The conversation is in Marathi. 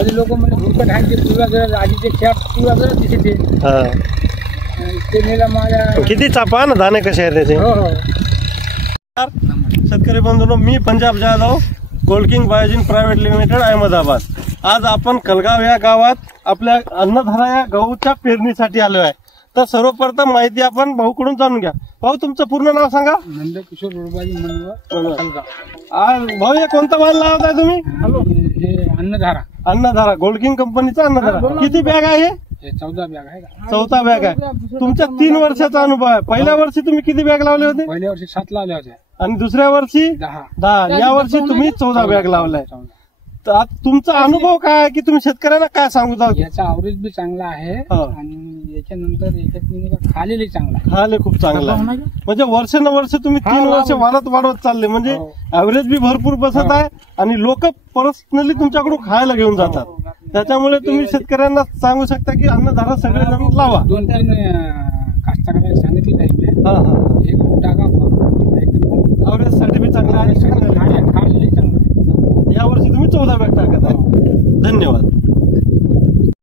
कधी लोक म्हणजे भुरकट आहे ते तुला जर आधीचे खेळ तुला जर दिसते हा ते नेला माझ्या किती चापा ना दाणे कसे आहेत त्याचे. हो हो शेतकरी बंधूंनो, मी पंजाब जाधव, गोल्ड बायोजिन प्रायव्हेट लिमिटेड, अहमदाबाद. आज आपण कलगाव या गावात आपल्या अन्नधारा या गहूच्या पेरणीसाठी आलो आहे. तर सर्वप्रथम माहिती आपण भाऊकडून जाणून घ्या. भाऊ, तुमचं पूर्ण नाव सांगा. नंदकिशोर रोडबाजी म्हणून आज भाऊ हे कोणता माल लावताय तुम्ही? हॅलो, हे अन्नधारा अन्नधारा, गोल्ड कंपनीचा अन्नधारा. किती बॅग आहे? हे 14 बॅग आहे का? चौथा बॅग आहे. तुमच्या 3 वर्षाचा अनुभव आहे. पहिल्या वर्षी तुम्ही किती बॅग लावले होते? पहिल्या वर्षी 7 लावल्या होत्या आणि दुसऱ्या वर्षी 10. या वर्षी तुम्ही 14 बॅग लावलाय. तर आता तुमचा अनुभव काय आहे की तुम्ही शेतकऱ्यांना काय सांगू शकता? याचा अवरेज बी चांगला आहे आणि याच्यानंतर याच्यात खालेली चांगला आहे. खाले खूप चांगला आहे. म्हणजे वर्षानुवर्ष तुम्ही 3 वर्ष वाढत चालले, म्हणजे ऍव्हरेज बी भरपूर बसत आहे आणि लोक पर्सनली तुमच्याकडून खायला घेऊन जातात. त्याच्यामुळे तुम्ही शेतकऱ्यांना सांगू शकता की अन्नधारा सगळेजण लावा. 2-3 कास्तकाराला सांगितली जाईल. हा हा एक टाका ऍव्हरेज साठी बी चांगला आहे. खालेली चांगला आहे. या वर्षी तुम्ही 14 बॅग